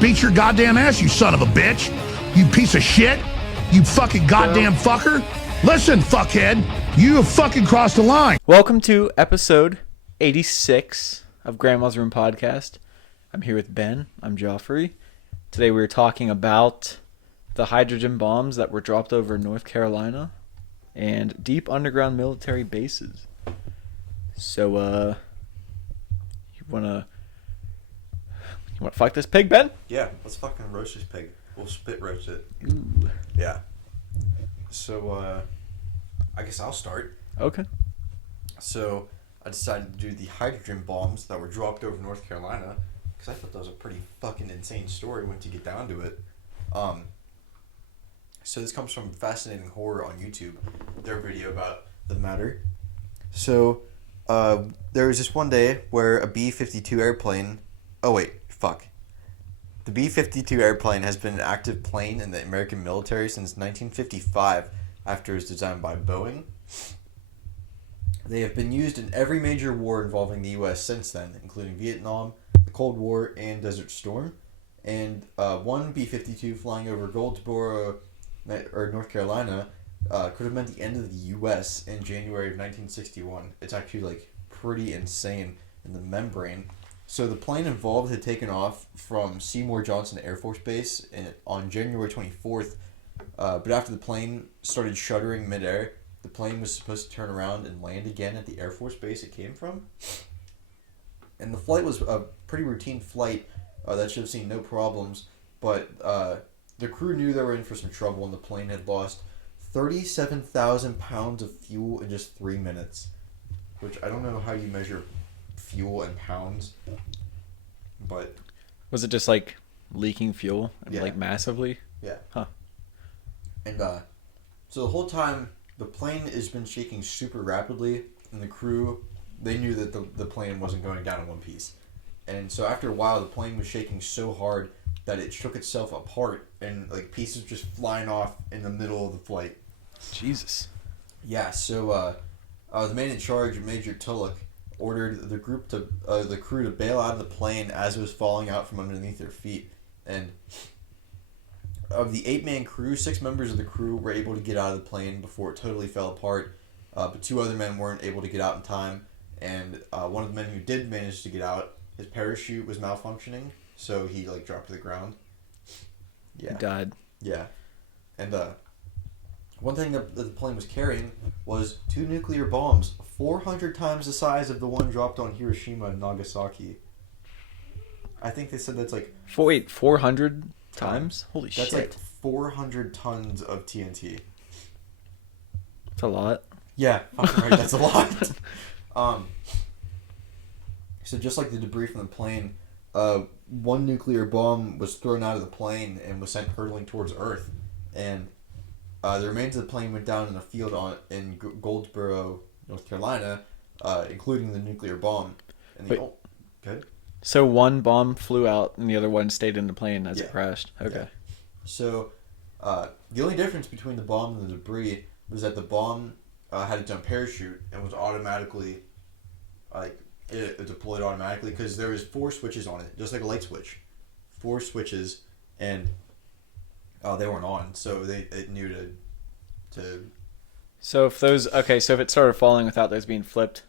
beat your goddamn ass, you son of a bitch. You piece of shit. You fucking goddamn fucker. Listen, fuckhead, you have fucking crossed the line. Welcome to episode 86 of Grandma's Room Podcast. I'm here with Ben. I'm Joffrey. Today we're talking about the hydrogen bombs that were dropped over North Carolina and deep underground military bases. So, you wanna fuck this pig, Ben? Yeah, let's fucking roast this pig. We'll spit roast it. Ooh. Yeah. So, I guess I'll start. Okay. So, I decided to do the hydrogen bombs that were dropped over North Carolina because I thought that was a pretty fucking insane story once you get down to it. So this comes from Fascinating Horror on YouTube, their video about the matter. So, there was this one day where a B-52 airplane... Oh, wait, fuck. The B-52 airplane has been an active plane in the American military since 1955 after it was designed by Boeing. They have been used in every major war involving the U.S. since then, including Vietnam, the Cold War, and Desert Storm. And one B-52 flying over Goldsboro, or North Carolina, could have meant the end of the U.S. in January of 1961. It's actually, like, pretty insane in the membrane. So the plane involved had taken off from Seymour Johnson Air Force Base on January 24th, but after the plane started shuddering midair, the plane was supposed to turn around and land again at the Air Force Base it came from. And the flight was a pretty routine flight that should have seen no problems, but the crew knew they were in for some trouble, and the plane had lost 37,000 pounds of fuel in just 3 minutes, which I don't know how you measure fuel in pounds, but... Was it just, like, leaking fuel? Yeah. Like, massively? Yeah. Huh. And, so the whole time, the plane has been shaking super rapidly, and the crew, they knew that the plane wasn't going down in one piece. And so after a while, the plane was shaking so hard that it shook itself apart, and, like, pieces just flying off in the middle of the flight. Jesus. Yeah, so, the man in charge, Major Tulloch, ordered the crew to bail out of the plane as it was falling out from underneath their feet. And of the 8-man crew, 6 members of the crew were able to get out of the plane before it totally fell apart. But 2 other men weren't able to get out in time. And one of the men who did manage to get out, his parachute was malfunctioning, so he dropped to the ground. Yeah. He died. Yeah. And one thing that the plane was carrying was 2 nuclear bombs, 400 times the size of the one dropped on Hiroshima and Nagasaki. I think they said that's like... 400 times? Holy shit. That's like 400 tons of TNT. That's a lot. Yeah, fucking right, that's a lot. So just like the debris from the plane, one nuclear bomb was thrown out of the plane and was sent hurtling towards Earth. And the remains of the plane went down in a field in Goldsboro, North Carolina, including the nuclear bomb. And good. So one bomb flew out and the other one stayed in the plane as it crashed. Okay. Yeah. So the only difference between the bomb and the debris was that the bomb had its own parachute and was automatically it deployed automatically because there was 4 switches on it, just like a light switch. 4 switches, and they weren't on, so it knew to. So if if it started falling without those being flipped,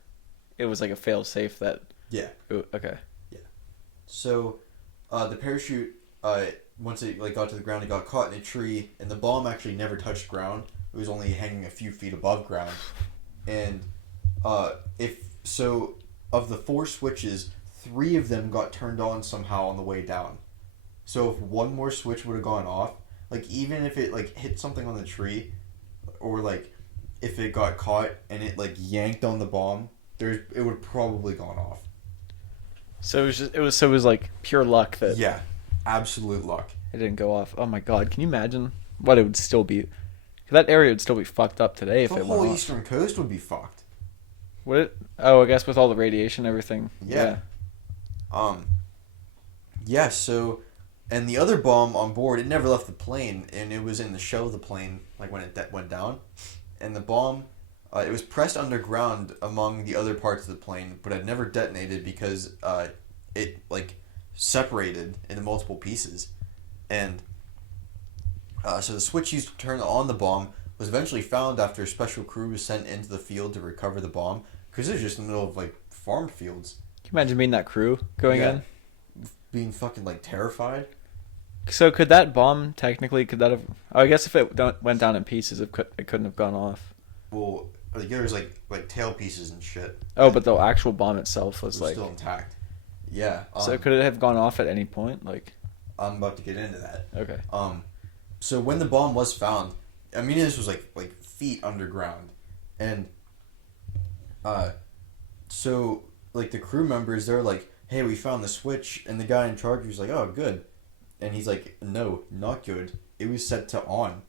it was like a fail safe that. Yeah. Okay. Yeah. So, the parachute, once it got to the ground, it got caught in a tree, and the bomb actually never touched ground. It was only hanging a few feet above ground, and of the 4 switches, 3 of them got turned on somehow on the way down. So if one more switch would have gone off, even if it hit something on the tree, or if it got caught and it yanked on the bomb, it would have probably gone off. So it was like pure luck that. Yeah, absolute luck. It didn't go off. Oh my god! Can you imagine what it would still be? That area would still be fucked up today if it went off. The whole eastern coast would be fucked. Would it? Oh, I guess with all the radiation and everything. Yeah. Yeah. So. And the other bomb on board, it never left the plane, and it was in the shell of the plane, when it went down. And the bomb, it was pressed underground among the other parts of the plane, but had never detonated because it separated into multiple pieces, and so the switch used to turn on the bomb was eventually found after a special crew was sent into the field to recover the bomb, because it was just in the middle of like farm fields. Can you imagine being that crew going in? Being fucking like terrified. So could that bomb technically, could that have... I guess if it went down in pieces, it couldn't have gone off. Well, like there's like tail pieces and shit. Oh, but the actual bomb itself was like... still intact. Yeah. So could it have gone off at any point? Like, I'm about to get into that. Okay. So when the bomb was found, I mean, this was like feet underground, and so like the crew members, they're like, "Hey, we found the switch," and the guy in charge was like, "Oh, good," and he's like, "No, not good. It was set to on."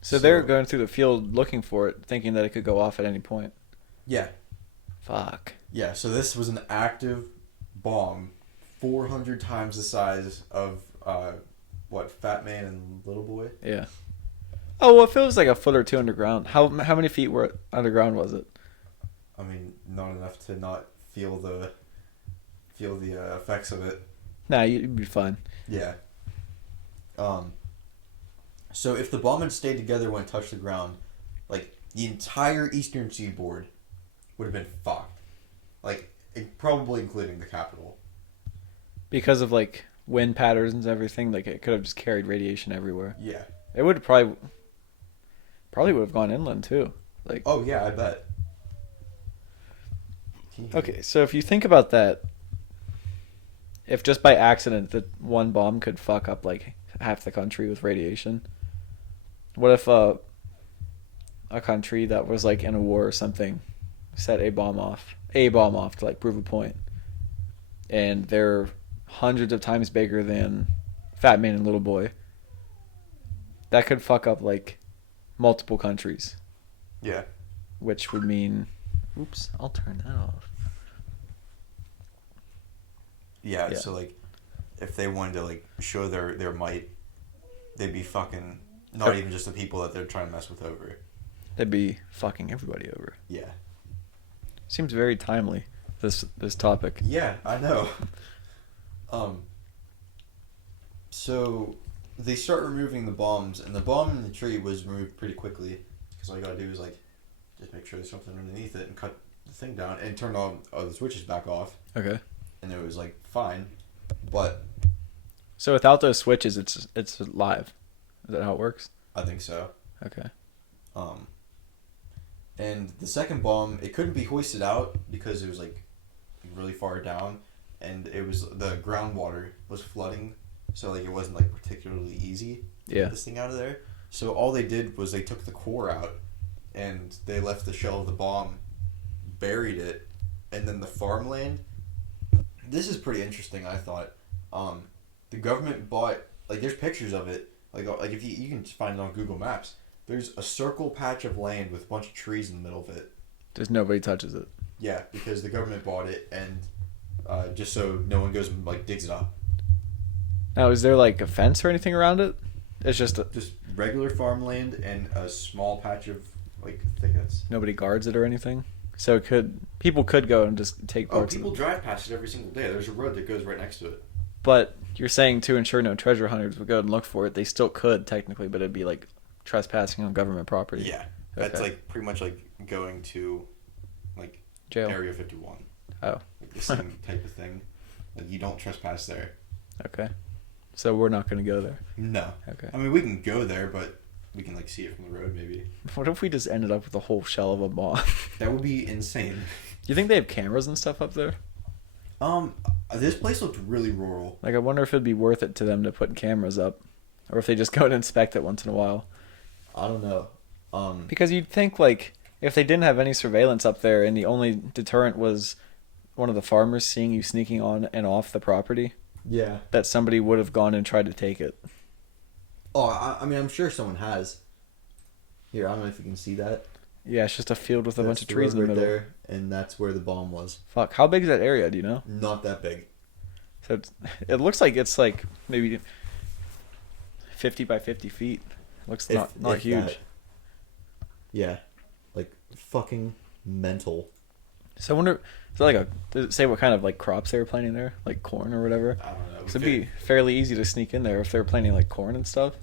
So they're going through the field looking for it, thinking that it could go off at any point. Yeah. Fuck. Yeah. So this was an active bomb, 400 times the size of what, Fat Man and Little Boy? Yeah. Oh, well, if it was like a foot or two underground, how many feet were underground was it? I mean, not enough to not feel the effects of it. Nah, you'd be fine. Yeah. So if the bomb had stayed together when it touched the ground, like the entire eastern seaboard would have been fucked. Like, probably including the capital. Because of like wind patterns and everything, like it could have just carried radiation everywhere. Yeah. It would probably would have gone inland too. Like, oh yeah, I bet. Okay, so if you think about that, if just by accident that one bomb could fuck up like half the country with radiation, what if a country that was like in a war or something set a bomb off to like prove a point, and they're hundreds of times bigger than Fat Man and Little Boy? That could fuck up like multiple countries. Yeah. Which would mean, oops, I'll turn that off. Yeah, so like if they wanted to like show their might, they'd be fucking not even just the people that they're trying to mess with over. They'd be fucking everybody over. Yeah. Seems very timely, this topic. Yeah, I know. So they start removing the bombs, and the bomb in the tree was removed pretty quickly, because all you gotta do is like just make sure there's something underneath it and cut the thing down and turn all the switches back off. Okay. And it was like fine, but so without those switches, it's live. Is that how it works? I think so. Okay. And the second bomb, it couldn't be hoisted out because it was like really far down, and it was the groundwater was flooding, so like it wasn't like particularly easy to get this thing out of there. So all they did was they took the core out, and they left the shell of the bomb, buried it, and then the farmland. This is pretty interesting, I thought. The government bought, like, there's pictures of it. Like if you can find it on Google Maps. There's a circle patch of land with a bunch of trees in the middle of it. Just nobody touches it. Yeah, because the government bought it, and just so no one goes and like digs it up. Now, is there like a fence or anything around it? It's just just regular farmland and a small patch of like thickets. Nobody guards it or anything. So people could go and just take parts. Oh, people drive past it every single day. There's a road that goes right next to it. But you're saying to ensure no treasure hunters would go and look for it. They still could technically, but it'd be like trespassing on government property. Yeah, that's like pretty much like going to like jail. Area 51. Oh, like the same type of thing. Like you don't trespass there. Okay, so we're not going to go there. No. Okay. I mean, we can go there, but we can like see it from the road maybe. What if we just ended up with a whole shell of a bomb? That would be insane. You think they have cameras and stuff up there? This place looked really rural. Like, I wonder if it'd be worth it to them to put cameras up, or if they just go and inspect it once in a while. I don't know. Because you'd think, like, if they didn't have any surveillance up there and the only deterrent was one of the farmers seeing you sneaking on and off the property, yeah, that somebody would have gone and tried to take it. Oh, I mean, I'm sure someone has. Here, I don't know if you can see that. Yeah, it's just a field with a bunch of trees in the right middle. there, and that's where the bomb was. Fuck, how big is that area, do you know? Not that big. So it looks like it's like maybe 50 by 50 feet. Looks not huge. That. Yeah, like fucking mental. So I wonder, is that like does it say what kind of like crops they were planting there, like corn or whatever? I don't know. Because it'd be fairly easy to sneak in there if they were planting like corn and stuff.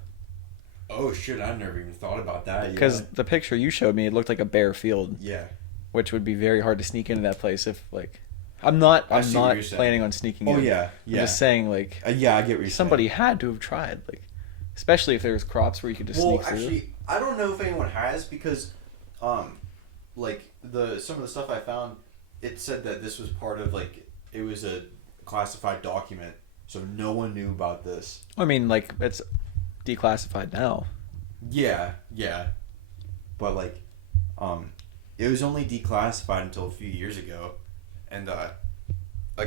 Oh shit! I never even thought about that. Because the picture you showed me, it looked like a bare field. Yeah. Which would be very hard to sneak into that place if like, I'm not planning on sneaking in. Oh yeah, I'm just saying like, yeah, I get what you're somebody saying. had to have tried, like, especially if there was crops where you could just sneak through. Well, actually, I don't know if anyone has because, like some of the stuff I found, it said that this was part of like it was a classified document, so no one knew about this. I mean, like it's declassified now. Yeah, but like, it was only declassified until a few years ago, and a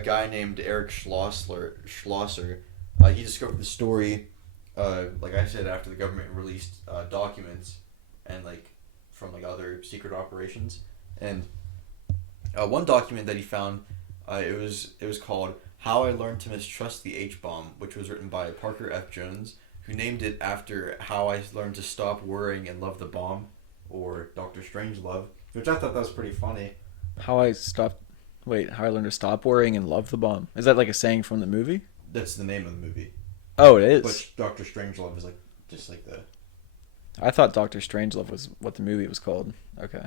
guy named Eric Schlosser, he discovered the story, like I said, after the government released documents, and like from like other secret operations, and one document that he found, it was called "How I Learned to Mistrust the H-Bomb," which was written by Parker F. Jones, who named it after How I Learned to Stop Worrying and Love the Bomb, or Dr. Strangelove, which I thought that was pretty funny. How I learned to stop worrying and love the bomb. Is that like a saying from the movie? That's the name of the movie. Oh, it is. But Dr. Strangelove is like just like the. I thought Dr. Strangelove was what the movie was called. Okay.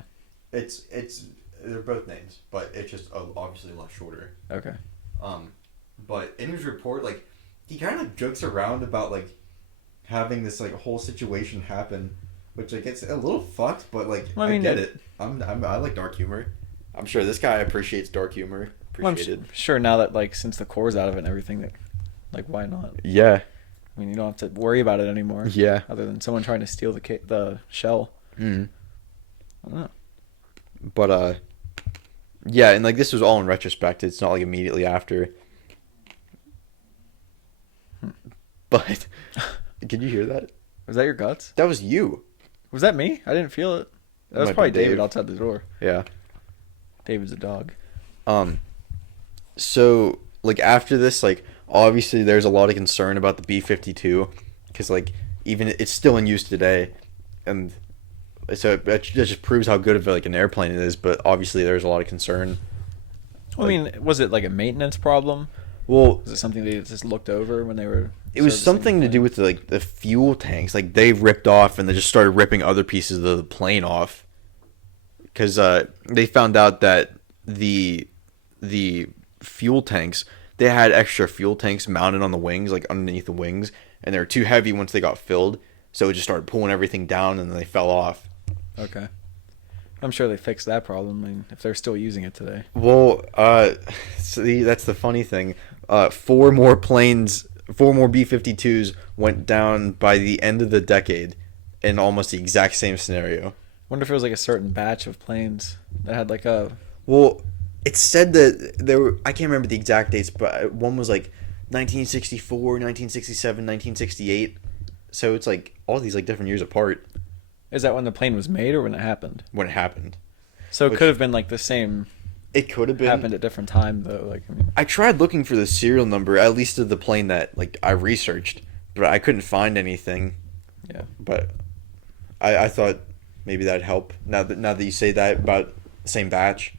It's they're both names, but it's just obviously a lot shorter. Okay. But in his report, like, he kind of jokes around about like having this like whole situation happen, which like it's a little fucked, but like well, I get it. I like dark humor. I'm sure this guy appreciates dark humor. I'm sure now that like since the core's out of it and everything, that like why not? Yeah. I mean, you don't have to worry about it anymore. Yeah. Other than someone trying to steal the shell. Mm. I don't know. But yeah, and like this was all in retrospect. It's not like immediately after. But could you hear that? Was that your guts? That was you. Was that me? I didn't feel it. That was Might be probably Dave. David outside the door. Yeah. David's a dog. So like after this, like obviously there's a lot of concern about the B-52 because like even it's still in use today, and so that just proves how good of like an airplane it is. But obviously there's a lot of concern. I mean, was it like a maintenance problem? Well, Was it something they just looked over when they were? it was something to do with the fuel tanks. Like they ripped off and they just started ripping other pieces of the plane off because they found out that the fuel tanks, they had extra fuel tanks mounted on the wings, like underneath the wings, and they were too heavy once they got filled, so it just started pulling everything down and then they fell off. Okay. I'm sure they fixed that problem. I mean, if they're still using it today. Well, see, that's the funny thing. 4 more B-52s went down by the end of the decade in almost the exact same scenario. Wonder if it was like a certain batch of planes that had like a. Well, it said that there were, I can't remember the exact dates, but one was like 1964, 1967, 1968. So it's like all these like different years apart. Is that when the plane was made or when it happened? When it happened. So it could have been like the same. It could have been. Happened at different time though. Like I mean, I tried looking for the serial number, at least of the plane that like I researched, but I couldn't find anything. yeah. But I thought maybe that'd help. Now that you say that about the same batch.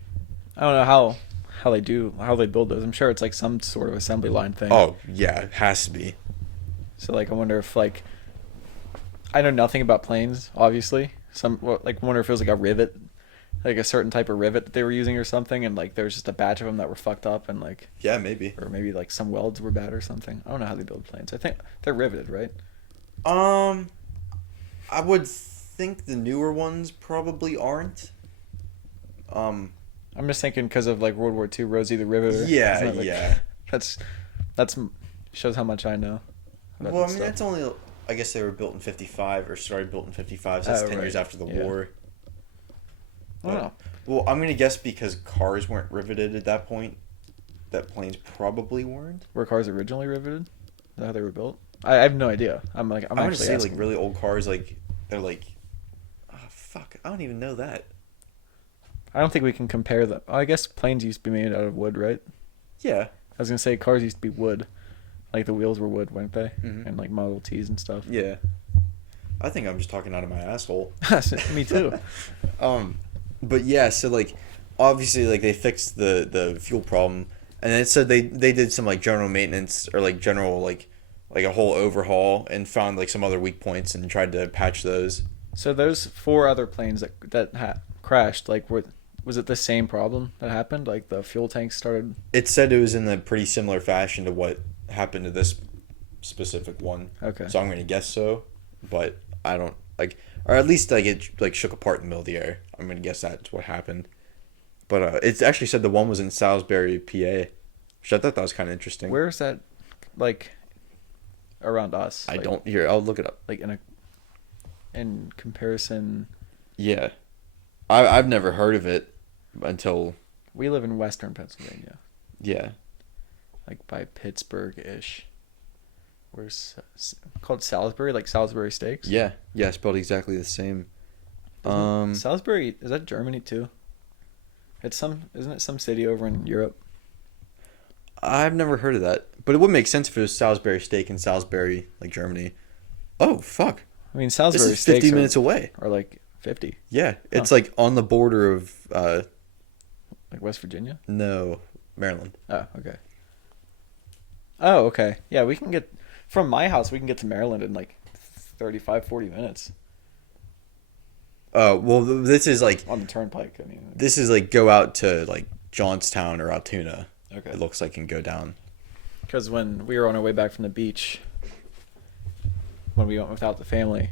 I don't know how they build those. I'm sure it's like some sort of assembly line thing. Oh yeah, it has to be. So like I wonder if like I know nothing about planes, obviously. Wonder if it was like a rivet, like a certain type of rivet that they were using or something, and like there was just a batch of them that were fucked up and like. Yeah, maybe. Or maybe like some welds were bad or something. I don't know how they build planes. I think they're riveted, right? I would think the newer ones probably aren't. I'm just thinking because of like World War II, Rosie the Riveter. Yeah, Isn't that, like, yeah. That's shows how much I know. about Well, I that mean, stuff. that's only. I guess they were built in 55 or started built in 55. So that's 10 right. years after the Yeah. war. I don't know. Well, I'm gonna guess because cars weren't riveted at that point, that planes probably weren't. Were cars originally riveted? Is that how they were built? I have no idea. I'm gonna actually say asking. like really old cars, like they're like, oh fuck, I don't even know that. I don't think we can compare them. I guess planes used to be made out of wood, right? Yeah. I was gonna say cars used to be wood, like the wheels were wood, weren't they? Mhm. And like Model Ts and stuff. Yeah. I think I'm just talking out of my asshole. Me too. But yeah, so like obviously like they fixed the fuel problem, and then it said they did some like general maintenance or like general like a whole overhaul and found like some other weak points and tried to patch those. So those 4 other planes that crashed, like, was it the same problem that happened? Like the fuel tanks started. It said it was in a pretty similar fashion to what happened to this specific one. Okay. So I'm gonna guess so, but I don't like, or at least like it like shook apart in the middle of the air. I'm gonna guess that's what happened. But it actually said the one was in Salisbury, PA, which I thought that was kind of interesting. Where is that? Like around us? I Like, don't hear. I'll look it up. like in comparison. Yeah, I've never heard of it until We live in Western Pennsylvania, yeah. like by Pittsburgh-ish. Where's called Salisbury, like Salisbury steaks? Yeah, spelled exactly the same. Salisbury, is that Germany too? Isn't it some city over in Europe? I've never heard of that, but it would make sense if it was Salisbury steak in Salisbury, like Germany. Oh fuck! I mean, This Salisbury is steaks 50 minutes away. are like 50, Yeah, it's like on the border of like West Virginia. no, Maryland. Oh, okay. Oh, okay. Yeah, we can get from my house. We can get to Maryland in like 35, 40 minutes Well, this is like on the turnpike. I mean, go out to like Johnstown or Altoona. okay. It looks like and go down. Because when we were on our way back from the beach, when we went without the family,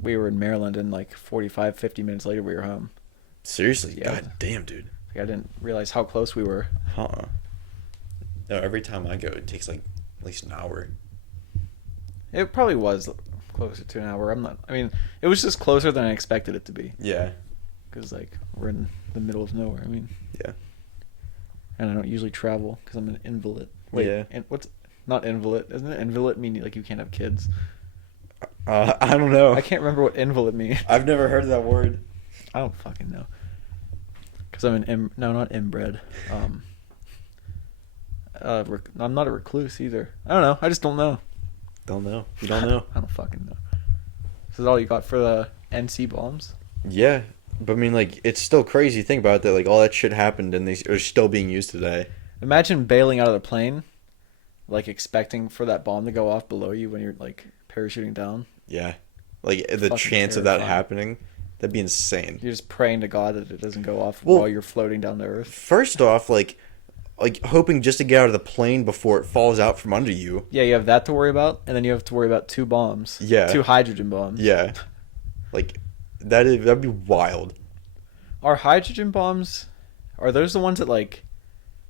we were in Maryland, and like 45, 50 minutes later, we were home. Seriously, Yeah. god damn, dude. Like, I didn't realize how close we were. Huh. No, every time I go, it takes like at least an hour. It probably was closer to an hour. I mean, it was just closer than I expected it to be. Yeah. Because, like, we're in the middle of nowhere. I mean, Yeah. and I don't usually travel because I'm an invalid. Wait, Yeah. what's not invalid? Doesn't it invalid mean like you can't have kids? I don't know. I can't remember what invalid means. I've never heard of that word. I don't fucking know. Because I'm not inbred. I'm not a recluse either. I don't know. I just don't know. Don't know. You don't know. I don't fucking know. Is that all you got for the NC bombs? Yeah, but I mean, like, it's still crazy to think about that. Like, all that shit happened, and these are still being used today. Imagine bailing out of the plane, like expecting for that bomb to go off below you when you're like parachuting down. Yeah, like the Fucking chance of that terrifying. happening, that'd be insane. You're just praying to God that it doesn't go off Well- while you're floating down the earth. First off, like hoping just to get out of the plane before it falls out from under you. Yeah, you have that to worry about, and then you have to worry about 2 bombs. Yeah. 2 hydrogen bombs. Yeah, like that'd be wild. Are hydrogen bombs? Are those the ones that like?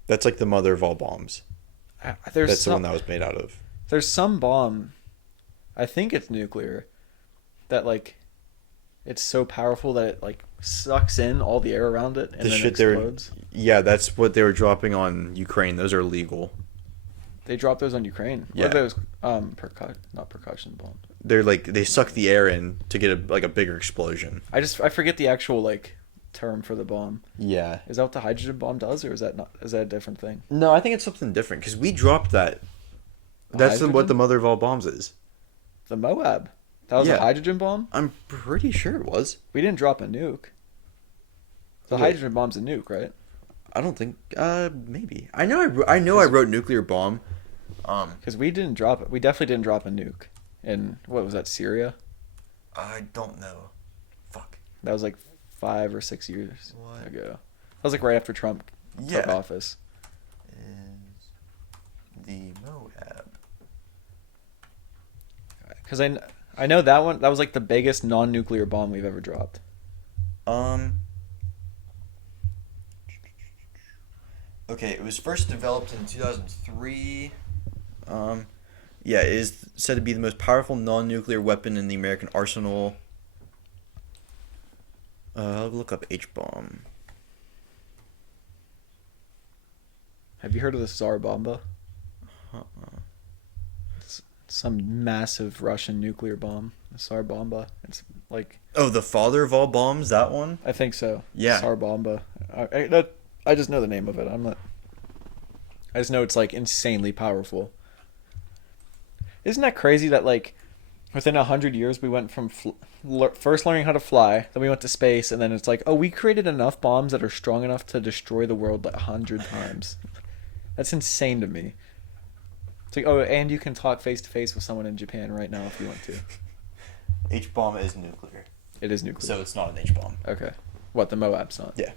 That's like the mother of all bombs. There's That's the one some. that was made out of. There's some bomb. I think it's nuclear. That like, it's so powerful that it like sucks in all the air around it and The then shit they were, explodes. yeah, that's what they were dropping on Ukraine. Those are illegal. They dropped those on Ukraine. Yeah. What are those? Not percussion bombs. They're like they suck the air in to get a bigger explosion. I forget the actual like term for the bomb. Yeah. Is that what the hydrogen bomb does, or is that not? Is that a different thing? No, I think it's something different because we dropped that. The That's hydrogen? what the mother of all bombs is. The Moab. That was Yeah. a hydrogen bomb. I'm pretty sure it was. We didn't drop a nuke. The Wait. hydrogen bomb's a nuke, right? I don't think. Maybe. I know. I wrote nuclear bomb. Because we didn't drop it. We definitely didn't drop a nuke. In what was that? Syria. I don't know. Fuck. That was like 5 or 6 years What? ago. That was like right after Trump took Yeah. office. Is the Moab? Because I know that one. That was like the biggest non-nuclear bomb we've ever dropped. Okay, it was first developed in 2003. Yeah, it is said to be the most powerful non-nuclear weapon in the American arsenal. I'll look up H-bomb. Have you heard of the Tsar Bomba? Uh-uh. It's some massive Russian nuclear bomb. The Tsar Bomba. It's like Oh, the father of all bombs, that one? I think so. Yeah. Tsar Bomba. I just know the name of it. I just know it's like insanely powerful. Isn't that crazy that like Within 100 years, we went from first learning how to fly, then we went to space, and then it's like, oh, we created enough bombs that are strong enough to destroy the world like 100 times. That's insane to me. It's like, oh, and you can talk face to face with someone in Japan right now if you want to. H-bomb is nuclear. It is nuclear. So it's not an H-bomb. Okay. What, the Moab's not? Yeah.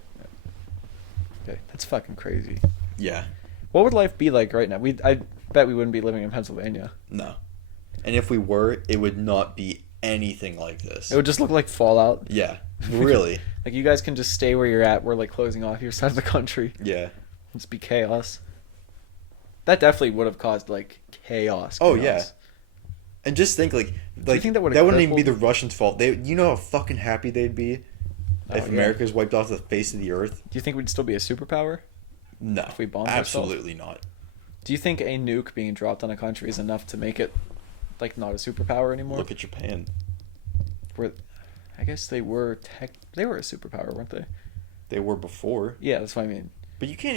Okay, that's fucking crazy. Yeah. What would life be like right now? I bet we wouldn't be living in Pennsylvania. No. And if we were, it would not be anything like this. It would just look like Fallout. Yeah. Really. Like, you guys can just stay where you're at. We're, like, closing off your side of the country. Yeah. It's be chaos. That definitely would have caused, like, chaos. Oh, yeah. And just think, like you think that wouldn't even be crippled? the Russians' fault. You know how fucking happy they'd be if yeah. America's wiped off the face of the earth? Do you think we'd still be a superpower? No. If we bombed absolutely not. Do you think a nuke being dropped on a country is enough to make it, like, not a superpower anymore? Look at Japan. I guess they were a superpower, weren't they? They were before. Yeah, that's what I mean. But you can't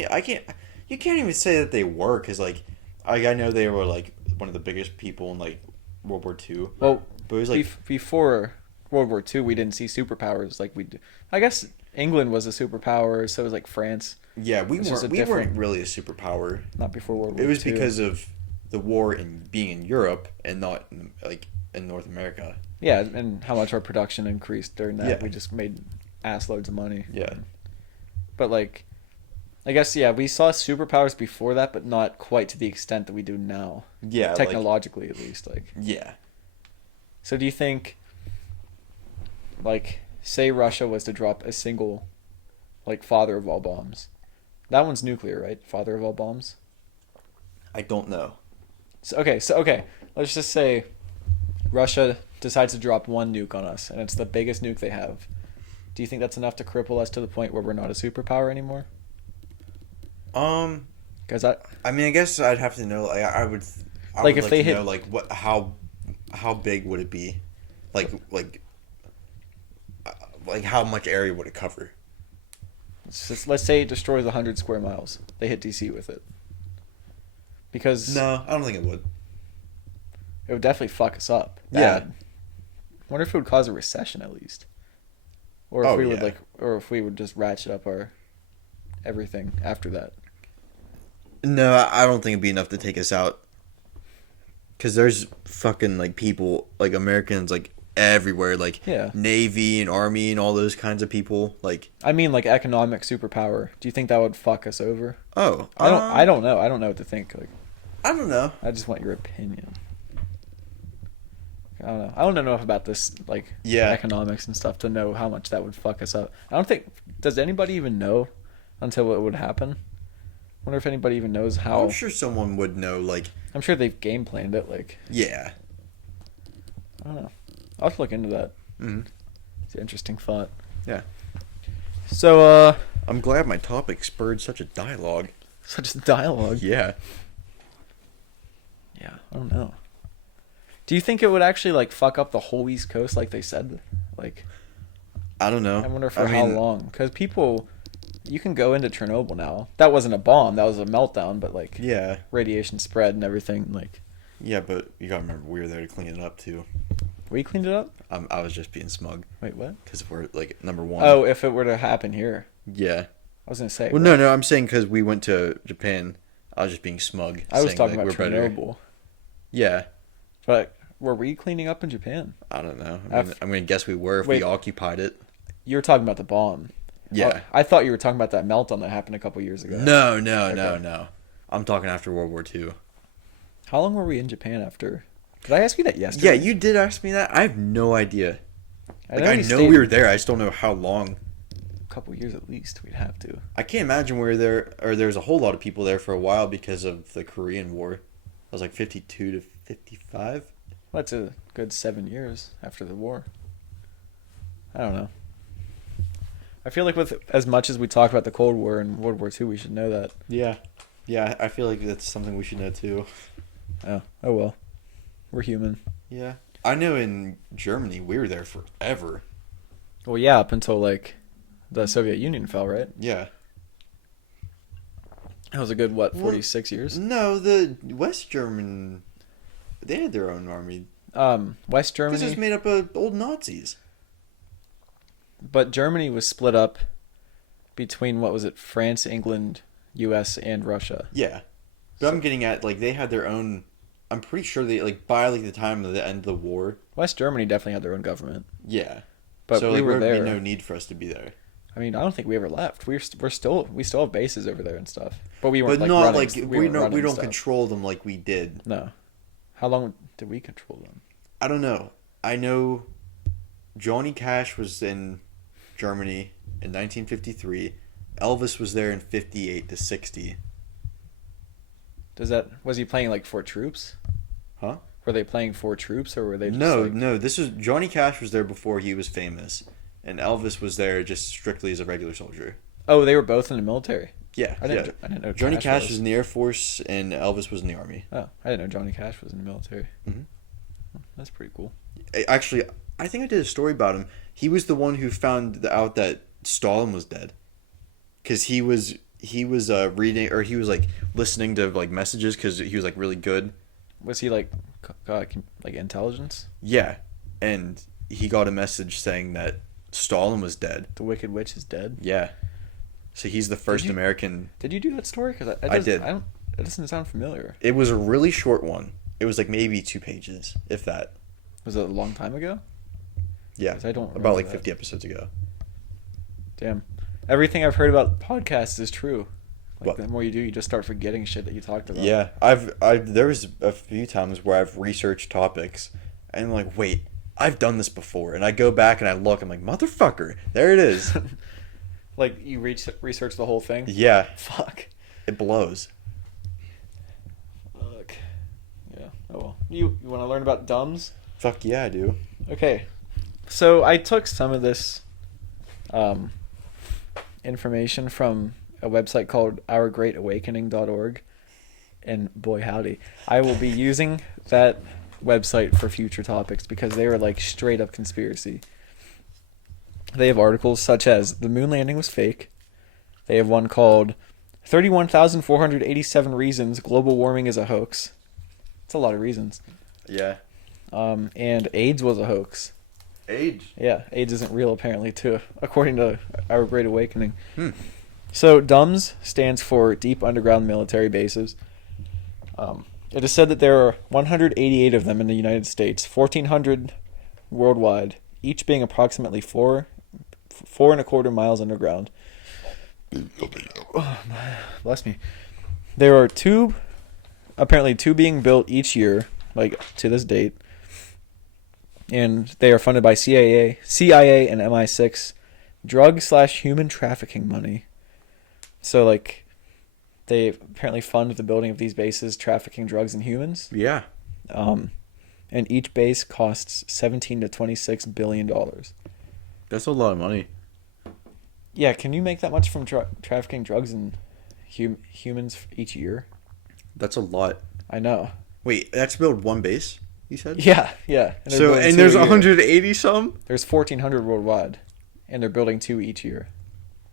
even say that they were, because, like, I know they were, like, one of the biggest people in, like, World War II. Well, but it was like before World War II, we didn't see superpowers like we do. I guess England was a superpower, so was like France. Yeah, we weren't really a superpower. Not before World War II. It was because of the war and being in Europe and not like in North America. Yeah, and how much our production increased during that. Yeah. We just made ass loads of money. Yeah. But like, I guess we saw superpowers before that, but not quite to the extent that we do now. Yeah, technologically at least. Like. Yeah. So do you think, like, say Russia was to drop a single, like, father of all bombs? That one's nuclear, right? Father of all bombs? I don't know. So okay. Let's just say Russia decides to drop one nuke on us, and it's the biggest nuke they have. Do you think that's enough to cripple us to the point where we're not a superpower anymore? Because I mean, I guess I'd have to know. Like, I would if like they to hit know, like, how big would it be? Like how much area would it cover? let's say it destroys 100 square miles. They hit DC with it. Because No, I don't think it would. it would definitely fuck us up. Yeah. Bad. Wonder if it would cause a recession at least. Or if we would just ratchet up our everything after that. No, I don't think it'd be enough to take us out. Because there's fucking, like, people, like, Americans, like, everywhere. Like, Yeah. Navy and Army and all those kinds of people. Like, I mean, like, economic superpower. Do you think that would fuck us over? oh. I don't know. I don't know what to think. Like, I don't know. I just want your opinion. I don't know. I don't know enough about this, like, Yeah. economics and stuff to know how much that would fuck us up. I don't think... Does anybody even know until it would happen? I wonder if anybody even knows how... I'm sure someone would know, like... I'm sure they've game planned it, like... Yeah. I don't know. I'll have to look into that. Mm-hmm. It's an interesting thought. Yeah. So, I'm glad my topic spurred such a dialogue. such a dialogue. Yeah. Yeah, I don't know. Do you think it would actually, like, fuck up the whole East Coast like they said? Like... I don't know. I wonder for how long. Because people... You can go into Chernobyl now. That wasn't a bomb. That was a meltdown. But, like... Yeah. Radiation spread and everything. Like... Yeah, but you gotta remember, we were there to clean it up, too. We cleaned it up? I was just being smug. Wait, what? Because we're, like, number one. Oh, if it were to happen here. Yeah. I was going to say... Well, no, I'm saying because we went to Japan. I was just being smug. I was saying, talking like, about we're better. Chernobyl. Yeah. But were we cleaning up in Japan? I don't know. I'm going to guess we were if we occupied it. You were talking about the bomb. Yeah. I thought you were talking about that meltdown that happened a couple years ago. No. I'm talking after World War II. How long were we in Japan after? Did I ask you that yesterday? Yeah, you did ask me that. I have no idea. I know stayed we were there. I just don't know how long. A couple years at least. We'd have to. I can't imagine we were there, or there was a whole lot of people there for a while because of the Korean War. It was like 52 to 55. Well, that's a good 7 years after the war. I don't know. I feel like with as much as we talk about the Cold War and World War II, we should know that. Yeah. Yeah, I feel like that's something we should know too. Oh well. We're human. Yeah. I know in Germany we were there forever. Well, yeah, up until, like, the Soviet Union fell, right? Yeah. That was a good, 46 years? No, the West German, they had their own army. West This is Germany, made up of old Nazis. but Germany was split up between, what was it, France, England, U.S., and Russia. Yeah. But I'm getting at, like, they had their own... I'm pretty sure they, like, by, like, the time of the end of the war... West Germany definitely had their own government. Yeah. But so, we like, were there would there. be no need for us to be there. I mean, I don't think we ever left. We still have bases over there and stuff. But we weren't But like not, running, like, we don't stuff. control them like we did. No. How long did we control them? I don't know. I know Johnny Cash was in Germany in 1953. Elvis was there in 58 to 60. Was he playing like for troops? Huh? Were they playing for troops or were they just No. This was Johnny Cash was there before he was famous, and Elvis was there just strictly as a regular soldier. Oh, they were both in the military. Yeah, I didn't know Johnny Cash was was in the Air Force, and Elvis was in the Army. Oh, I didn't know Johnny Cash was in the military. Mhm. That's pretty cool. Actually, I think I did a story about him. He was the one who found out that Stalin was dead, because he was reading, or he was like listening to like messages, because he was like really good. Was he like intelligence? Yeah, and he got a message saying that Stalin was dead. The Wicked Witch is dead. Yeah, so he's the first American. Did you do that story? Because I did. It doesn't sound familiar. It was a really short one. It was like maybe 2 pages, if that. Was it a long time ago? Yeah, 'Cause I don't about like remember 50 episodes ago. Damn. Everything I've heard about podcasts is true. Like What? the more you do, you just start forgetting shit that you talked about. Yeah, there was a few times where I've researched topics and I'm like, wait, I've done this before, and I go back and I look, I'm like, motherfucker, there it is. Like you research the whole thing. Yeah, Fuck. it blows. Fuck. Yeah. Oh well. You want to learn about dumbs? Fuck yeah, I do. Okay. So I took some of this information from a website called ourgreatawakening.org, and boy howdy, I will be using that website for future topics because they were like straight up conspiracy. They have articles such as the moon landing was fake. They have one called 31,487 reasons global warming is a hoax. It's a lot of reasons. Yeah. And AIDS was a hoax. Age. Yeah, AIDS isn't real apparently too, according to Our Great Awakening. So DUMS stands for Deep Underground Military Bases. It is said that there are 188 of them in the United States, 1,400 worldwide, each being approximately 4.25 miles underground. Bless me. There are apparently two being built each year, like to this date. And they are funded by CIA and MI6 drug/human trafficking money. So, like, they apparently fund the building of these bases, trafficking drugs and humans. Yeah. And each base costs $17 to $26 billion. That's a lot of money. Yeah, can you make that much from trafficking drugs and humans each year? That's a lot. I know. Wait, that's build one base, you said? Yeah. And there's 180 some? There's 1,400 worldwide, and they're building 2 each year.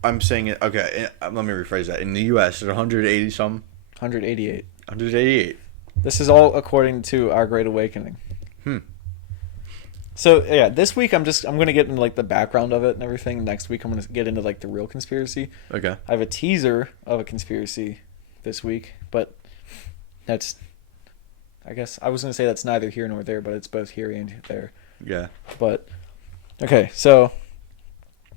I'm saying it, okay, let me rephrase that. In the U.S., there's 180 some? 188. 188. This is all according to Our Great Awakening. So yeah, this week I'm gonna get into like the background of it and everything. Next week I'm gonna get into like the real conspiracy. Okay. I have a teaser of a conspiracy this week, but I guess I was gonna say that's neither here nor there, but it's both here and there. Yeah. But okay, so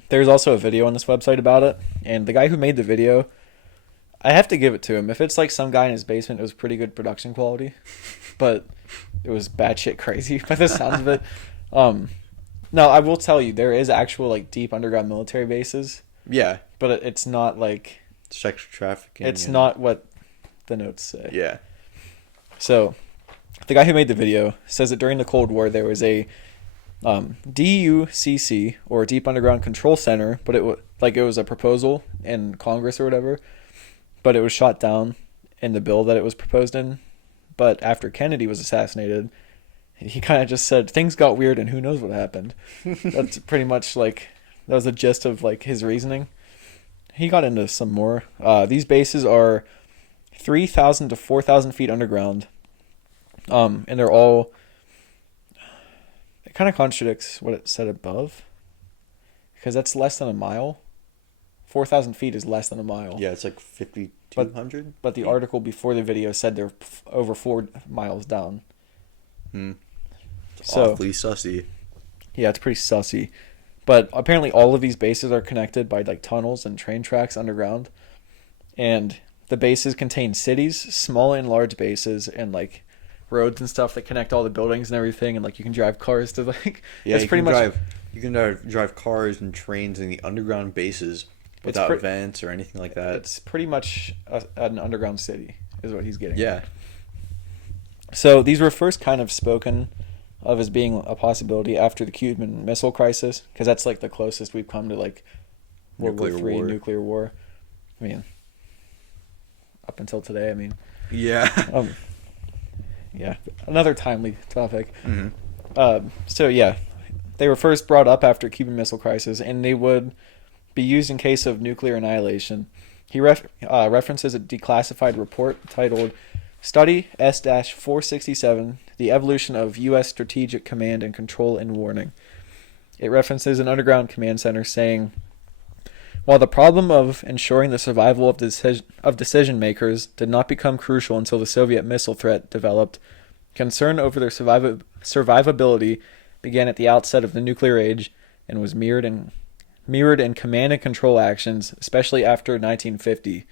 there's also a video on this website about it, and the guy who made the video, I have to give it to him. If it's like some guy in his basement, it was pretty good production quality, but it was batshit crazy by the sounds of it. No, I will tell you, there is actual like deep underground military bases. Yeah. But it's not like Sex trafficking. it's not what the notes say. Yeah. So, the guy who made the video says that during the Cold War there was a DUCC, or Deep Underground Control Center, but it was a proposal in Congress or whatever, but it was shot down in the bill that it was proposed in. But after Kennedy was assassinated, he kind of just said things got weird and who knows what happened. That's pretty much like that was the gist of like his reasoning. He got into some more. These bases are 3,000 to 4,000 feet underground, and they're all it kind of contradicts what it said above, because that's less than a mile. 4,000 feet is less than a mile. Yeah, it's like 5,200. But the article before the video said they're over 4 miles down. It's awfully sussy. Yeah, it's pretty sussy. But apparently all of these bases are connected by like tunnels and train tracks underground. And the bases contain cities, small and large bases, and like roads and stuff that connect all the buildings and everything. And like you can drive cars to like... Yeah, it's pretty much... You can drive cars and trains in the underground bases without vents or anything like that. It's pretty much an underground city is what he's getting. Yeah. So these were first kind of spoken of as being a possibility after the Cuban Missile Crisis, because that's like the closest we've come to like World War III, nuclear war. I mean, up until today, I mean. Yeah. Yeah, another timely topic. So yeah, they were first brought up after Cuban Missile Crisis, and they would be used in case of nuclear annihilation. He references a declassified report titled Study S-467, The Evolution of U.S. Strategic Command and Control and Warning. It references an underground command center saying, while the problem of ensuring the survival of decision makers did not become crucial until the Soviet missile threat developed, concern over their survivability began at the outset of the nuclear age and was mirrored in command and control actions, especially after 1950.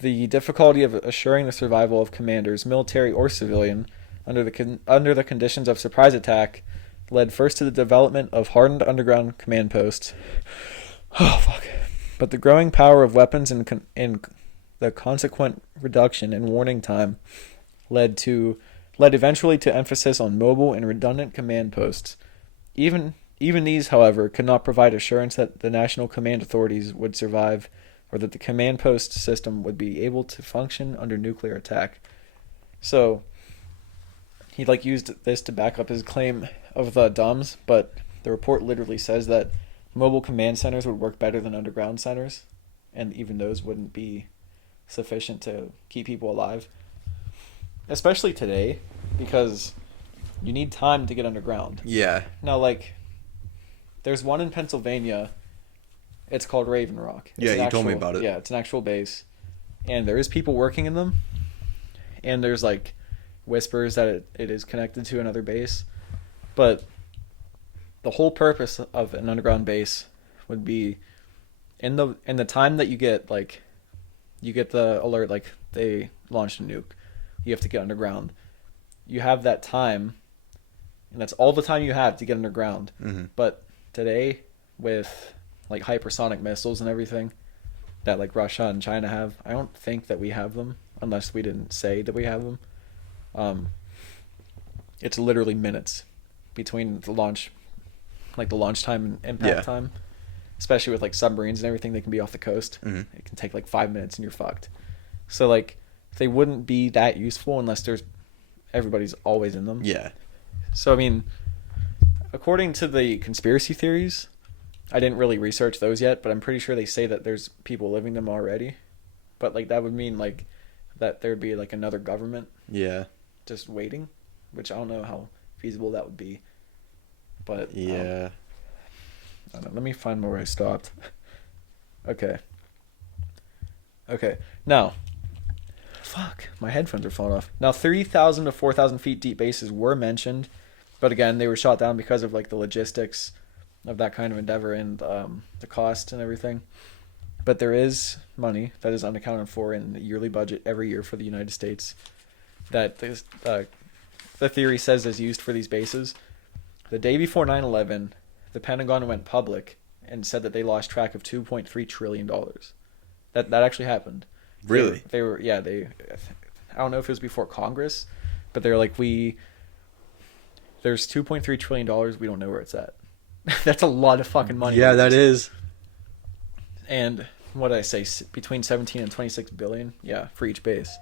The difficulty of assuring the survival of commanders, military or civilian, under the conditions of surprise attack, led first to the development of hardened underground command posts. Oh, fuck. But the growing power of weapons and the consequent reduction in warning time led eventually to emphasis on mobile and redundant command posts. Even these, however, could not provide assurance that the national command authorities would survive or that the command post system would be able to function under nuclear attack. So he used this to back up his claim of the DUMBs, but the report literally says that mobile command centers would work better than underground centers, and even those wouldn't be sufficient to keep people alive. Especially today, because you need time to get underground. Yeah. Now, there's one in Pennsylvania. It's called Raven Rock. Yeah, you told me about it. Yeah, it's an actual base. And there is people working in them. And there's, whispers that it is connected to another base. But the whole purpose of an underground base would be in the time that you get the alert, they launched a nuke. You have to get underground. You have that time, and that's all the time you have to get underground. Mm-hmm. But today, with hypersonic missiles and everything that Russia and China have, I don't think that we have them unless we didn't say that we have them. It's literally minutes between the launch, the launch time and impact time. Especially with submarines and everything, they can be off the coast. Mm-hmm. It can take 5 minutes and you're fucked. So they wouldn't be that useful unless everybody's always in them. Yeah. So I mean, according to the conspiracy theories, I didn't really research those yet, but I'm pretty sure they say that there's people living them already. But that would mean that there'd be another government. Yeah. Just waiting, which I don't know how feasible that would be. But yeah. I don't know. Let me find where I stopped. Okay. Now, fuck, my headphones are falling off. Now, 3,000 to 4,000 feet deep bases were mentioned, but again, they were shot down because of the logistics of that kind of endeavor and the cost and everything. But there is money that is unaccounted for in the yearly budget every year for the United States that the theory says is used for these bases. The day before 9/11, the Pentagon went public and said that they lost track of $2.3 trillion. That actually happened. Really? They were I don't know if it was before Congress, but they're there's $2.3 trillion, we don't know where it's at. That's a lot of fucking money. Yeah, that is. And what did I say? Between 17 and 26 billion? Yeah, for each base.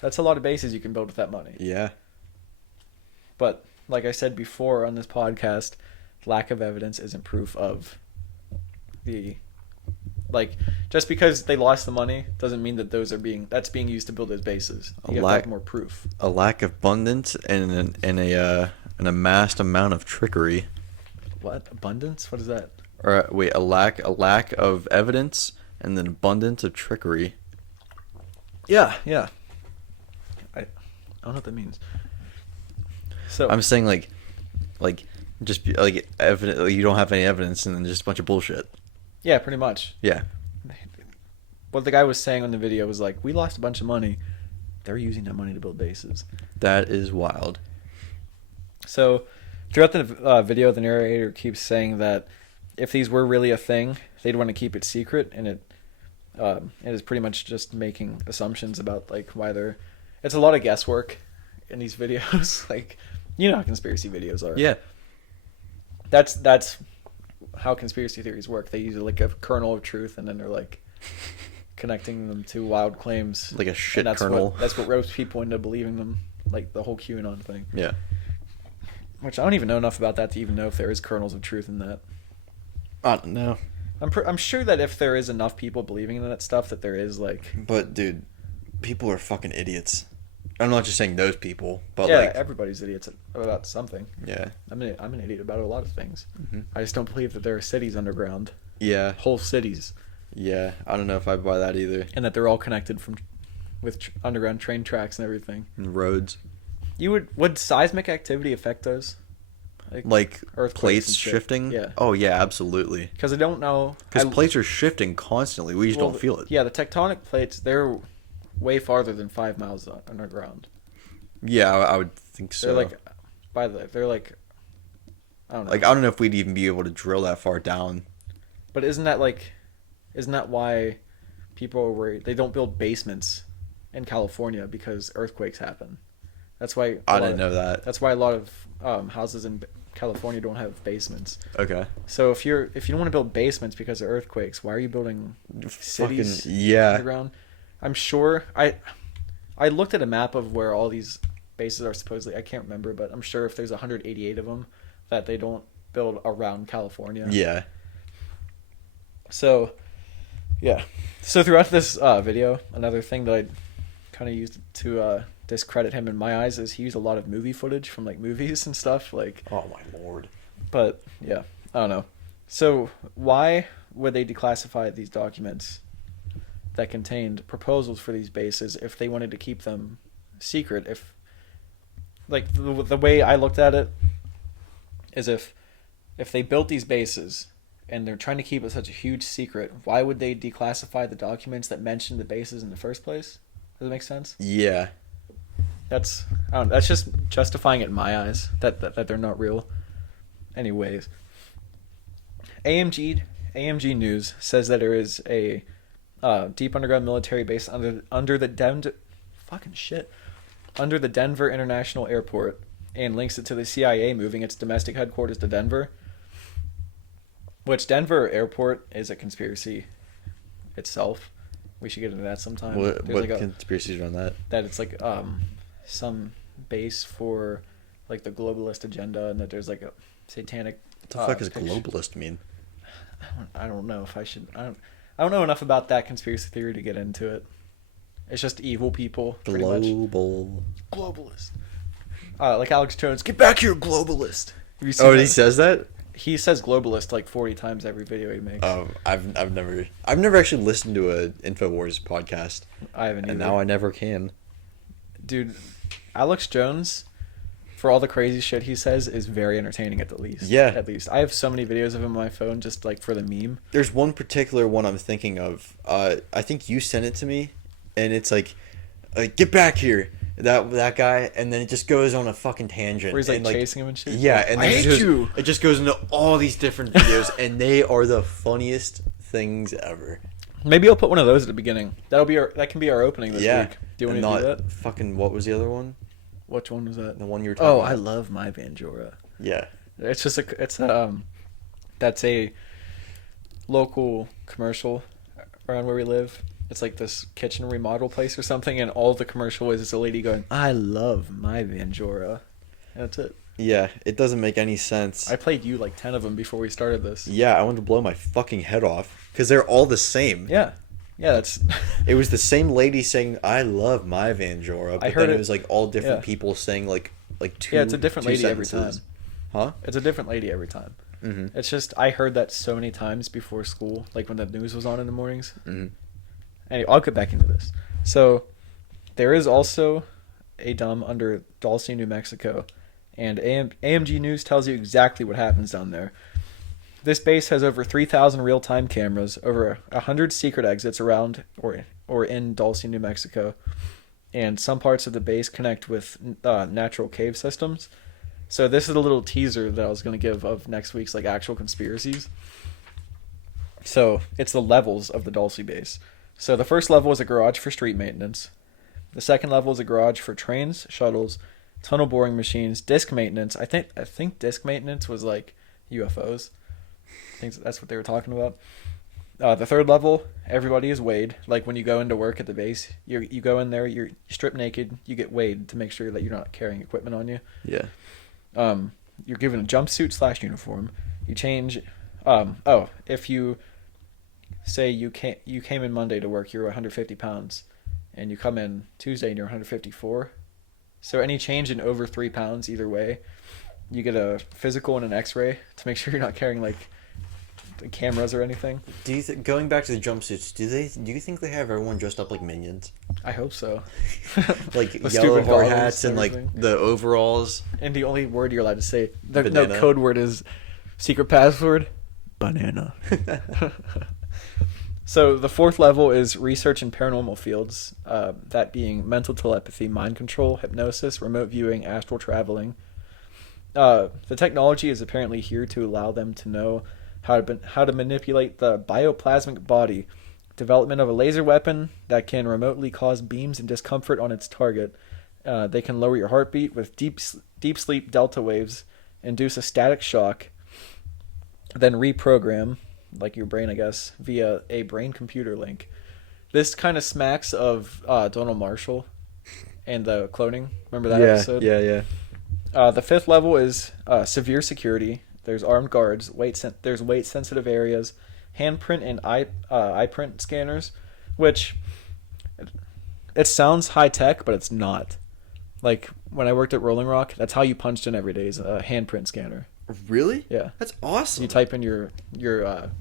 That's a lot of bases you can build with that money. Yeah. But like I said before on this podcast, lack of evidence isn't proof of the just because they lost the money doesn't mean that that's being used to build those bases. You have to have more proof. A lack of abundance and a An amassed amount of trickery. What? Abundance? What is that? Or wait, a lack of evidence and an abundance of trickery. Yeah. I don't know what that means. So I'm saying like just like evidence. Like, you don't have any evidence and then just a bunch of bullshit. yeah, pretty much. Yeah. What the guy was saying on the video was like, we lost a bunch of money. They're using that money to build bases. That is wild. So throughout the video, the narrator keeps saying that if these were really a thing, they'd want to keep it secret, and it is pretty much just making assumptions about like why they're. It's a lot of guesswork in these videos. Like, you know how conspiracy videos are. Yeah. That's how conspiracy theories work. They use like a kernel of truth, and then they're like connecting them to wild claims. Like a shit and kernel. That's what ropes people into believing them, like the whole QAnon thing. Yeah. Which I don't even know enough about that to even know if there is kernels of truth in that. I don't know. I'm sure that if there is enough people believing in that stuff, that there is like. But dude, people are fucking idiots. I'm not just saying those people, but Yeah, like everybody's idiots about something. yeah. I'm an idiot about a lot of things. Mhm. I just don't believe that there are cities underground, Yeah. whole cities, Yeah. I don't know if I buy that either. and that they're all connected with underground train tracks and everything. And roads. Would seismic activity affect those? Like Earthquakes plates and shit. shifting? Yeah. Oh yeah, absolutely. Because I don't know. Because plates are shifting constantly. We just don't feel it. Yeah, the tectonic plates, they're way farther than 5 miles underground. Yeah, I would think so. They're like, they're like, I don't know. Like I don't know if we'd even be able to drill that far down. But isn't that why people are worried? They don't build basements in California because earthquakes happen. That's why. I didn't know that. That's why a lot of houses in California don't have basements. Okay. So if you don't want to build basements because of earthquakes, why are you building cities yeah. underground? I'm sure I looked at a map of where all these bases are supposedly. I can't remember, but I'm sure if there's 188 of them, that they don't build around California. Yeah. So, yeah. So throughout this video, another thing that I kind of used to discredit him in my eyes is he used a lot of movie footage from like movies and stuff. Like, Oh my lord. but yeah, I don't know. So why would they declassify these documents that contained proposals for these bases if they wanted to keep them secret? If like the way I looked at it is if they built these bases and they're trying to keep it such a huge secret, why would they declassify the documents that mentioned the bases in the first place? Does that make sense? Yeah. That's just justifying it in my eyes that they're not real. Anyways, AMG News says that there is a deep underground military base under the Denver International Airport, and links it to the CIA moving its domestic headquarters to Denver. Which Denver Airport is a conspiracy itself. We should get into that sometime. What There's like conspiracies around that? that it's like some base for like the globalist agenda, and that there's like a satanic. What the fuck does picture. globalist mean? I don't know if I should. I don't know enough about that conspiracy theory to get into it. It's just evil people. Pretty much. Globalist. Like Alex Jones, get back here, globalist. Have you seen Oh, that? he says that? He says globalist like 40 times every video he makes. I've never actually listened to a InfoWars podcast, I haven't either. and now I never can. Dude, Alex Jones, for all the crazy shit he says, is very entertaining at the least. Yeah. At least. I have so many videos of him on my phone just like for the meme. There's one particular one I'm thinking of. I think you sent it to me, and it's like get back here, that guy, and then it just goes on a fucking tangent. Where he's like and, chasing him and shit. Yeah, and I then hate it just, you. It just goes into all these different videos, and they are the funniest things ever. Maybe I'll put one of those at the beginning. That can be our opening this Yeah. week. Do you And want to do not that? Fucking what was the other one? Which one was that? The one you were talking Oh, about. I love my Banjora. Yeah. It's just that's a local commercial around where we live. It's like this kitchen remodel place or something, and all the commercial is a lady going, "I love my Banjora," and that's it. Yeah, it doesn't make any sense. I played you like 10 of them before we started this. Yeah, I wanted to blow my fucking head off because they're all the same. Yeah, that's. It was the same lady saying, "I love my Vanjora," but I heard then it it- was like all different yeah. people saying like like two. Yeah, it's a different two lady every sentences. time. Huh? It's a different lady every time. Mm-hmm. It's just I heard that so many times before school, like when the news was on in the mornings. Mm-hmm. Anyway, I'll get back into this. So there is also a dump under Dulce, New Mexico, and AMG News tells you exactly what happens down there. This base has over 3,000 real-time cameras, over 100 secret exits around or in Dulce, New Mexico, and some parts of the base connect with natural cave systems. So this is a little teaser that I was going to give of next week's like actual conspiracies. So it's the levels of the Dulce base. So the first level is a garage for street maintenance. The second level is a garage for trains, shuttles, tunnel boring machines, disc maintenance. I think disc maintenance was like UFOs. I think that's what they were talking about. The third level, everybody is weighed. Like when you go into work at the base, you go in there, you're stripped naked, you get weighed to make sure that you're not carrying equipment on you. Yeah. You're given a jumpsuit / uniform. You change. If you say you came in Monday to work, you're 150 pounds, and you come in Tuesday and you're 154. So any change in over 3 pounds either way, you get a physical and an X-ray to make sure you're not carrying like cameras or anything. Do you going back to the jumpsuits? Do you think they have everyone dressed up like minions? I hope so. Like With yellow stupid hard goggles hats and like everything. the overalls. And the only word you're allowed to say, no Banana. code word is secret password, banana. So the fourth level is research in paranormal fields, that being mental telepathy, mind control, hypnosis, remote viewing, astral traveling. The technology is apparently here to allow them to know how to manipulate the bioplasmic body, development of a laser weapon that can remotely cause beams and discomfort on its target. They can lower your heartbeat with deep sleep delta waves, induce a static shock, then reprogram, like your brain, I guess, via a brain-computer link. This kind of smacks of Donald Marshall and the cloning. Remember that episode? Yeah. The fifth level is severe security. There's armed guards. There's weight-sensitive areas, handprint and eye print scanners, which it sounds high-tech, but it's not. Like when I worked at Rolling Rock, that's how you punched in every day is a handprint scanner. Really? Yeah. That's awesome. You type in your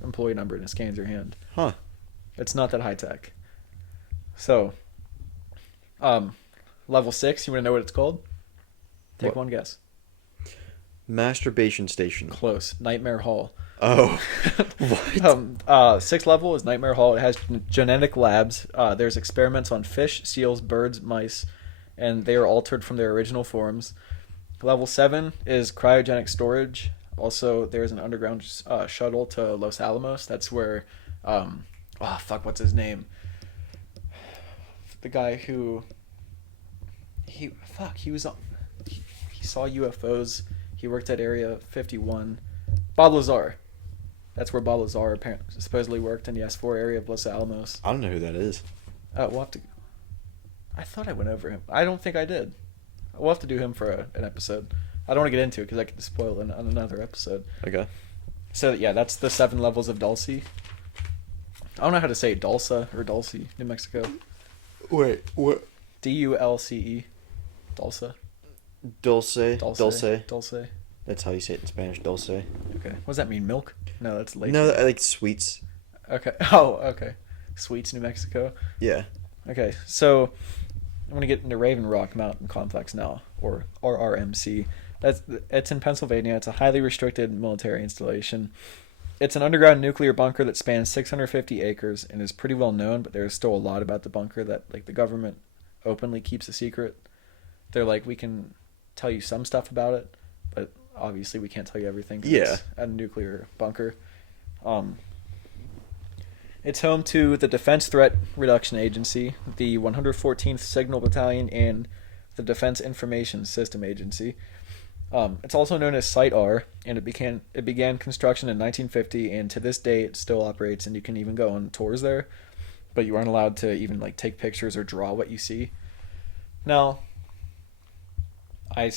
employee number and it scans your hand. Huh. It's not that high tech. So, level 6. You want to know what it's called? Take one guess. Masturbation station. Close. Nightmare Hall. Oh. What? Sixth level is Nightmare Hall. It has genetic labs. There's experiments on fish, seals, birds, mice, and they are altered from their original forms. Level 7 is cryogenic storage. Also, there's an underground shuttle to Los Alamos. That's where, what's his name? The guy who, he saw UFOs. He worked at Area 51. Bob Lazar. That's where Bob Lazar apparently supposedly worked in the S4 area of Los Alamos. I don't know who that is. We'll have to. I thought I went over him. I don't think I did. We'll have to do him for an episode. I don't want to get into it because I could spoil it on another episode. Okay. So yeah, that's the 7 levels of Dulce. I don't know how to say it, Dulce or Dulce, New Mexico. Wait, what? Dulce. Dulce. Dulce. Dulce. Dulce. That's how you say it in Spanish, dulce. Okay. What does that mean? Milk? No, that's late. No, I like sweets. Okay. Oh, okay. Sweets, New Mexico. Yeah. Okay, so I'm going to get into Raven Rock Mountain Complex now, or RRMC. It's in Pennsylvania. It's a highly restricted military installation. It's an underground nuclear bunker that spans 650 acres and is pretty well known, but there's still a lot about the bunker that like the government openly keeps a secret. They're like, we can tell you some stuff about it, but obviously we can't tell you everything 'cause it's a nuclear bunker. It's home to the Defense Threat Reduction Agency, the 114th Signal Battalion, and the Defense Information System Agency. It's also known as Site R, and it began construction in 1950, and to this day it still operates, and you can even go on tours there, but you aren't allowed to even like take pictures or draw what you see. Now, I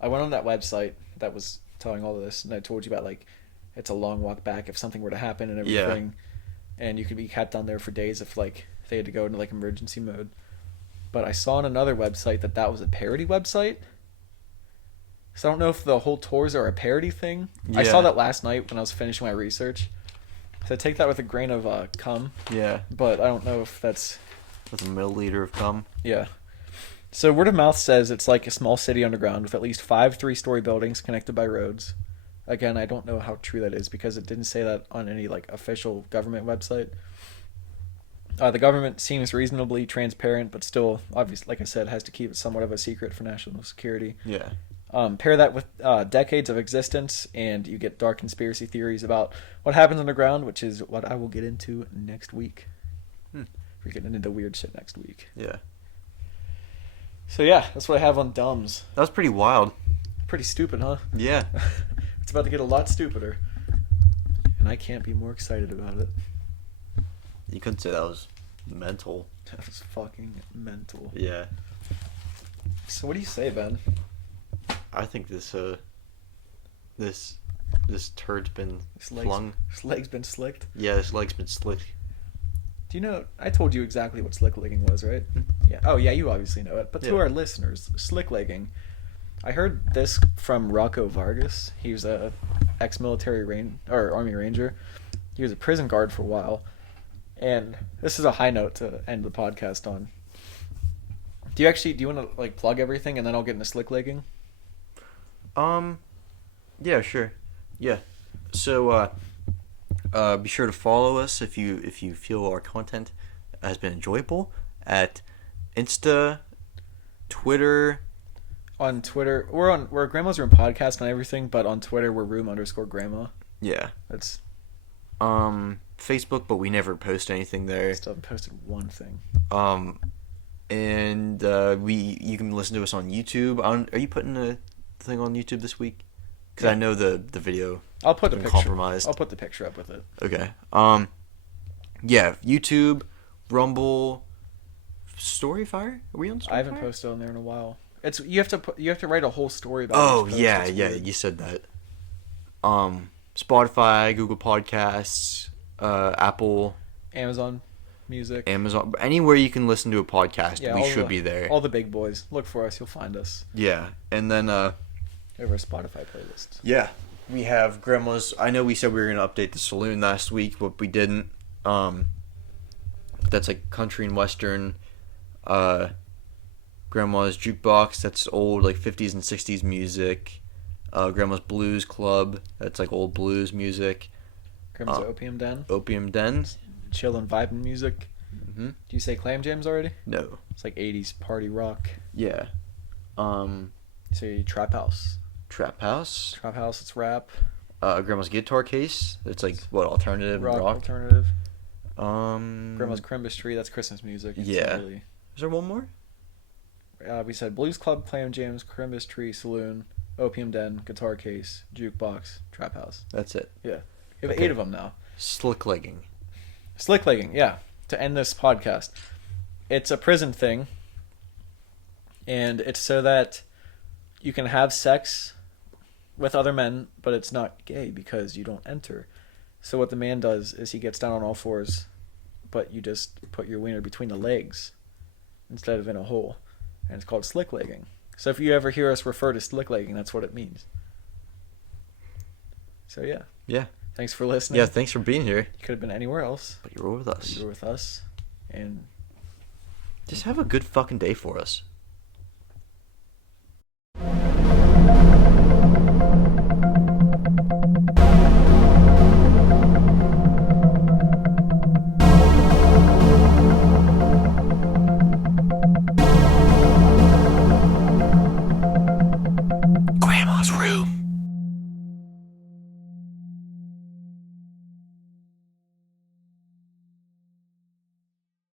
went on that website that was telling all of this, and I told you about like it's a long walk back if something were to happen and everything. Yeah. And you could be kept on there for days if like they had to go into like emergency mode. But I saw on another website that was a parody website, So I don't know if the whole tours are a parody thing. I saw that last night when I was finishing my research. So take that with a grain of cum. Yeah. But I don't know if that's... With a milliliter of cum. Yeah. So word of mouth says it's like a small city underground with at least 5 3-story buildings connected by roads. Again, I don't know how true that is because it didn't say that on any like official government website. The government seems reasonably transparent, but still, obviously, like I said, has to keep it somewhat of a secret for national security. Yeah. Pair that with decades of existence, and you get dark conspiracy theories about what happens underground, which is what I will get into next week. We're getting into weird shit next week. Yeah. So yeah, that's what I have on dumbs. That was pretty wild. Pretty stupid, huh? Yeah. It's about to get a lot stupider. And I can't be more excited about it. You couldn't say that was mental. That was fucking mental. Yeah. So what do you say, Ben? I think this turd's been flung. This leg's been slicked. Yeah, this leg's been slicked. Do you know, I told you exactly what slick legging was, right? Yeah. Oh, yeah, you obviously know it. But to our listeners, slick legging, I heard this from Rocco Vargas. He was a ex-military Army Ranger. He was a prison guard for a while. And this is a high note to end the podcast on. Do you want to like plug everything and then I'll get into slick legging? Yeah, sure. Yeah. So be sure to follow us if you feel our content has been enjoyable at Insta, Twitter. On Twitter, we're Grandma's Room Podcast on everything, but on Twitter we're room_grandma. Yeah. That's Facebook, but we never post anything there. Still haven't posted one thing. And you can listen to us on YouTube. Are you putting a thing on YouTube this week? Because I know the video. I'll put the been picture. compromised. I'll put the picture up with it. Okay. Yeah, YouTube, Rumble, Storyfire. Are we on Storyfire? I haven't posted on there in a while. You have to write a whole story about. Oh each post. yeah, It's yeah. weird. You said that. Spotify, Google Podcasts, Apple, Amazon Music, Amazon, anywhere you can listen to a podcast, we should be there. All the big boys. Look for us. You'll find us. Yeah, and then Over a Spotify playlist. yeah, we have Grandma's. I know we said we were gonna update the saloon last week, but we didn't. That's like country and western. Grandma's Jukebox, that's old like 50s and 60s music. Grandma's Blues Club, that's like old blues music. Grandma's Opium Den. Opium Den. Chill and vibing music. Mm-hmm. Do you say Clam Jams already? No. It's like 80s party rock. Yeah. Say Trap House. Trap House. Trap House, it's rap. Grandma's Guitar Case, it's like what, alternative rock? Alternative. Grandma's Grandma's Crimbus Tree, that's Christmas music. It's Yeah. Really... Is there one more? We said Blues Club, Clam Jams, Crimbus Tree, Saloon, Opium Den, Guitar Case, Jukebox, Trap House. That's it. Yeah. We have Okay. 8 of them now. Slick legging. Slick legging, yeah. To end this podcast. It's a prison thing. And it's so that you can have sex with other men, but it's not gay because you don't enter. So what the man does is he gets down on all fours, but you just put your wiener between the legs instead of in a hole. And it's called slick legging. So if you ever hear us refer to slick legging, that's what it means. So yeah. Yeah. Thanks for listening. Yeah, thanks for being here. You could have been anywhere else. But you were with us. You were with us. And just have a good fucking day for us.